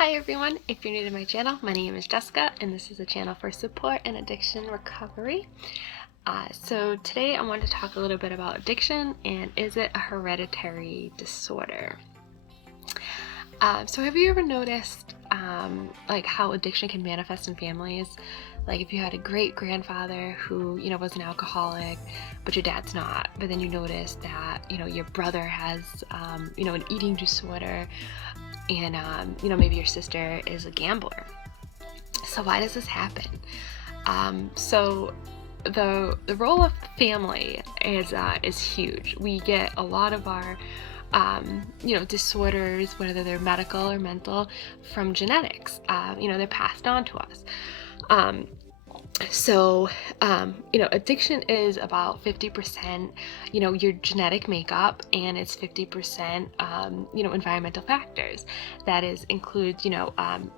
Hi everyone, if you're new to my channel, my name is Jessica and this is a channel for support and addiction recovery. So today I want to talk a little bit about addiction and is it a hereditary disorder? So have you ever noticed like how addiction can manifest in families? Like if you had a great grandfather who, was an alcoholic, but your dad's not, but then you notice that, your brother has, an eating disorder, and maybe your sister is a gambler. So why does this happen? So the role of family is huge. We get a lot of our disorders, whether they're medical or mental, from genetics. They're passed on to us. Addiction is about 50%, your genetic makeup, and it's 50%, environmental factors. That includes,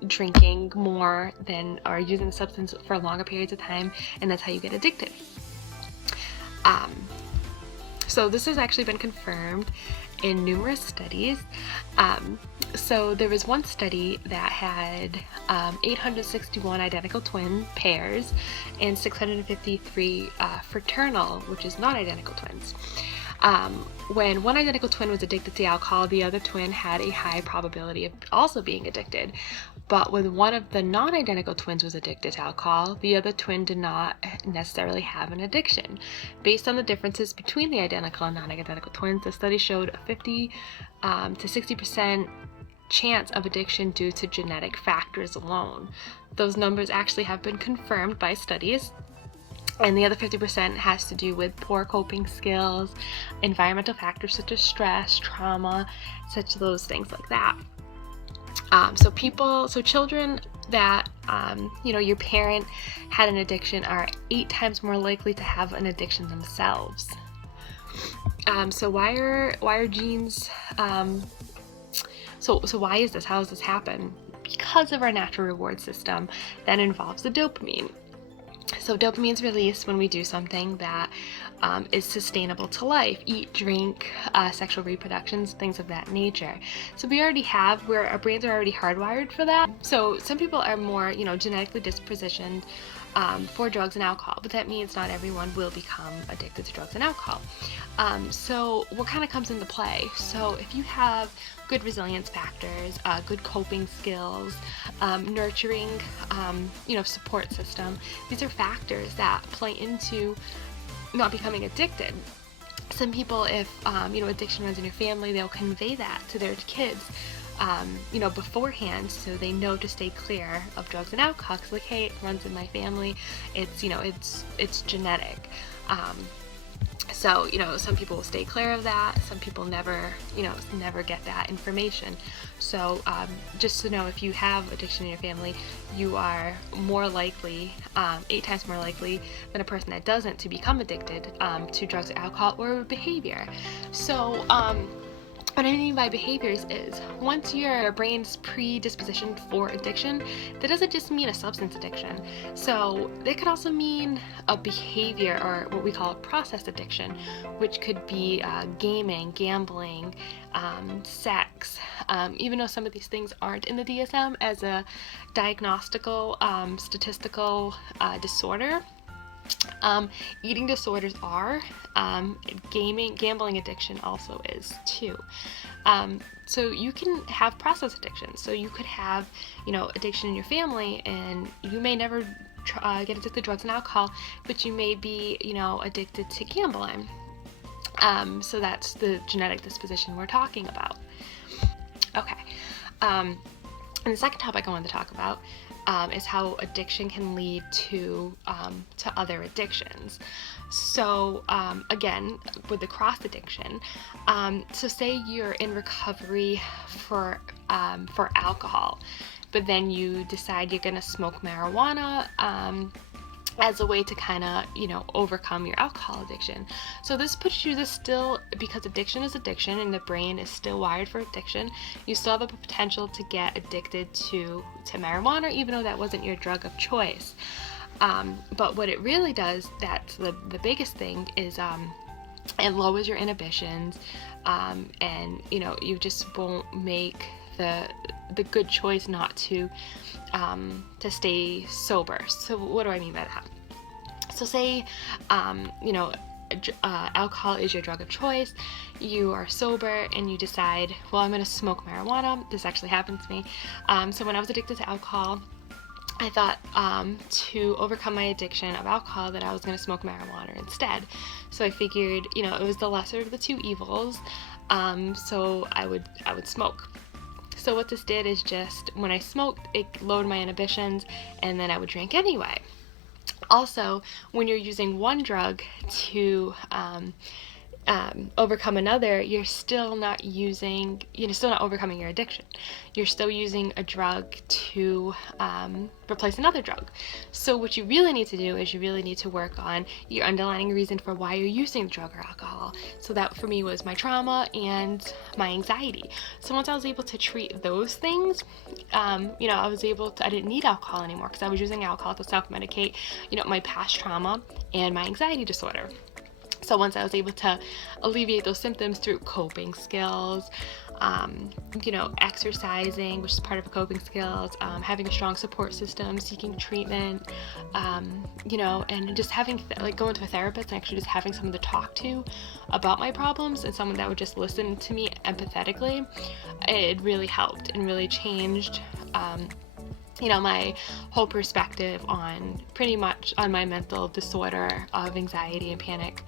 drinking more than, or using the substance for longer periods of time, and that's how you get addicted. So this has actually been confirmed in numerous studies. So there was one study that had 861 identical twin pairs and 653 fraternal, which is non-identical twins. When one identical twin was addicted to alcohol, the other twin had a high probability of also being addicted. But when one of the non-identical twins was addicted to alcohol, the other twin did not necessarily have an addiction. Based on the differences between the identical and non-identical twins, the study showed a 50 to 60% chance of addiction due to genetic factors alone. Those numbers actually have been confirmed by studies. And the other 50% has to do with poor coping skills, environmental factors such as stress, trauma, such those things like that. So children that, your parent had an addiction are 8 times more likely to have an addiction themselves. So why are genes, so why is this? How does this happen? Because of our natural reward system that involves the dopamine. So dopamine is released when we do something that is sustainable to life: eat, drink, sexual reproductions, things of that nature. So our brains are already hardwired for that. So some people are more, genetically dispositioned for drugs and alcohol, but that means not everyone will become addicted to drugs and alcohol. So what kind of comes into play? So if you have good resilience factors, good coping skills, nurturing, support system, these are factors that play into not becoming addicted. Some people, if addiction runs in your family, they'll convey that to their kids beforehand, so they know to stay clear of drugs and alcohol. Cause like, hey, it runs in my family. It's it's genetic. So some people will stay clear of that. Some people never get that information. So just to know, if you have addiction in your family, you are more likely, 8 times more likely than a person that doesn't, to become addicted to drugs or alcohol or behavior. So what I mean by behaviors is, once your brain's predispositioned for addiction, that doesn't just mean a substance addiction. So it could also mean a behavior, or what we call a process addiction, which could be gaming, gambling, sex. Even though some of these things aren't in the DSM as a diagnostical, statistical disorder, eating disorders are. Gambling addiction also is too. So you can have process addiction. So you could have, addiction in your family, and you may never get addicted to drugs and alcohol, but you may be, addicted to gambling. So that's the genetic disposition we're talking about. Okay. And the second topic I wanted to talk about is how addiction can lead to other addictions. So again, with the cross addiction, so say you're in recovery for alcohol, but then you decide you're gonna smoke marijuana as a way to kind of, overcome your alcohol addiction. So this puts you still, because addiction is addiction and the brain is still wired for addiction, you still have the potential to get addicted to marijuana, even though that wasn't your drug of choice. But what it really does, that's the biggest thing, is it lowers your inhibitions, and you just won't make the good choice not to stay sober. So what do I mean by that? So say, you know, alcohol is your drug of choice, you are sober and you decide, well, I'm going to smoke marijuana. This actually happened to me. So when I was addicted to alcohol, I thought to overcome my addiction of alcohol that I was going to smoke marijuana instead. So I figured, you know, it was the lesser of the two evils, so I would smoke. So what this did is just, when I smoked, it lowered my inhibitions, and then I would drink anyway. Also, when you're using one drug to overcome another, you're still not overcoming your addiction. You're still using a drug to replace another drug. So what you really need to do is you really need to work on your underlying reason for why you're using the drug or alcohol. So that for me was my trauma and my anxiety. So once I was able to treat those things, you know, I didn't need alcohol anymore, because I was using alcohol to self-medicate, you know, my past trauma and my anxiety disorder. So once I was able to alleviate those symptoms through coping skills, you know, exercising, which is part of coping skills, having a strong support system, seeking treatment, you know, and just having, going to a therapist and actually just having someone to talk to about my problems, and someone that would just listen to me empathetically, it really helped and really changed, you know, my whole perspective on pretty much on my mental disorder of anxiety and panic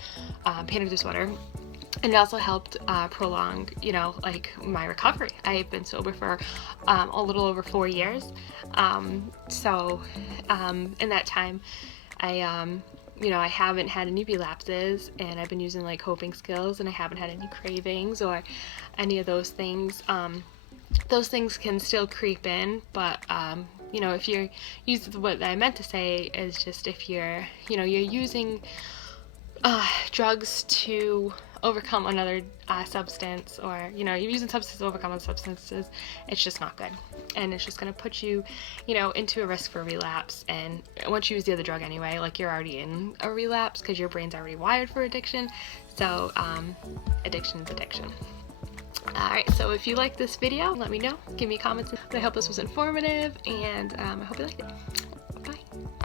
disorder. And it also helped prolong, you know, like my recovery. I've been sober for a little over 4 years. So in that time, you know, I haven't had any relapses, and I've been using like coping skills, and I haven't had any cravings or any of those things. Those things can still creep in, but you know, if you're using, what I meant to say is just, if you're, you know, you're using drugs to overcome another substance, or, you know, you're using substances to overcome other substances, it's just not good, and it's just going to put you, you know, into a risk for relapse. And once you use the other drug anyway, like, you're already in a relapse because your brain's already wired for addiction. So addiction is addiction. Alright, so if you like this video, let me know. Give me comments. I hope this was informative, and I hope you liked it.